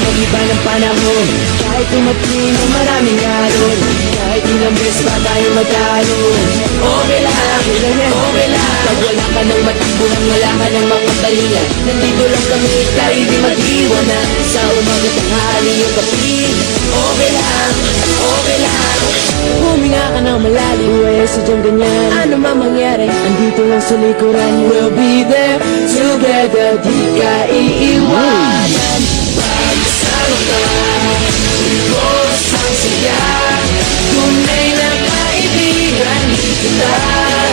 mag-iba ng panahon. Kahit tumating ng maraming alon, kahit ilang beses pa tayo matalo, okay lang, okay lang. Pag wala ka ng matakbuhan, wala ka ng mga balian, nandito lang kami, tayo di mag-iwanan. Sa umaga tanghali yung kapit, okay lang, okay lang. Huminga ka ng malalim, sadyang ganyan. Ano man mangyari, andito lang sa likuran. We'll be there together, di ka iiwanan. Pagsama ka, lubos ang saya, tunay na kaibigan, di kita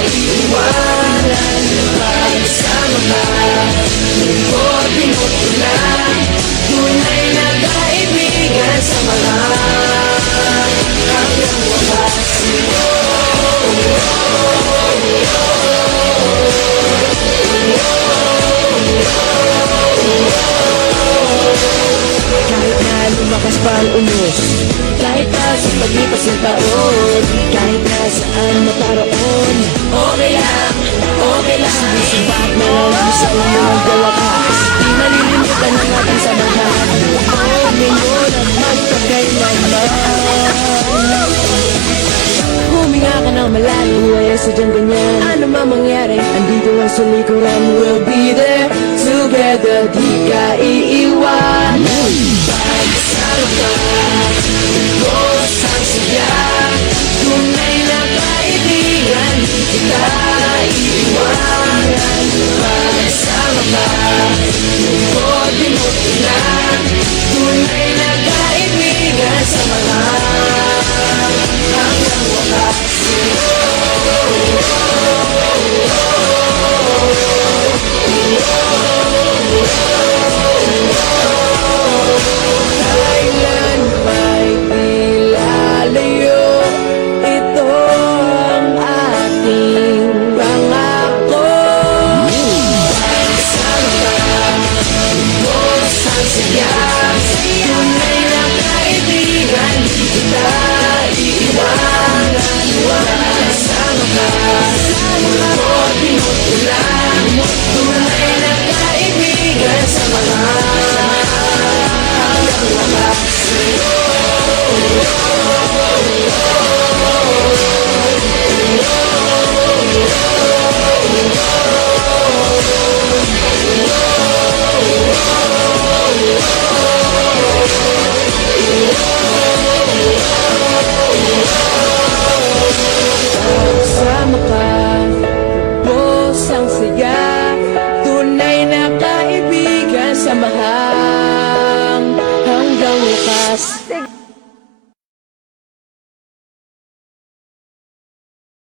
iiwanan. Pagsama ka, lubos pinutulan, tunay na kaibigan sa mga hanggang wakas. Kahit na lumakas pa ang unos, kahit na sa paglipas ng taon, kahit na saan maparoon, okay lang, okay lang. Sumisumpak na lang sa unang gawakas, di malilimutan ng ating samahan. Oh, ngayon at magpagkailanman. Huminga ka ng malalim, sadyang ganyan. Ano man mangyari, andito lang sa likuran. We'll be there together, di ka iiwanan. Pagsama ka, lubos ang saya, tunay na kaibigan, di kita iiwanan. Pagsama ka, lubos pinutulan, tunay na kaibigan sa mga hanggang wakas. Kailan ba'y di lalayo, ito ang ating pangako. Pagsama ka, lubos ang saya, tunay na kaibigan, di kita iiwanan. Pagsama ka, lubos pinutulan, tunay na kaibigan sa mga hanggang wakas. Pagsama ka, lubos ang saya, tunay na kaibigan sa mahal.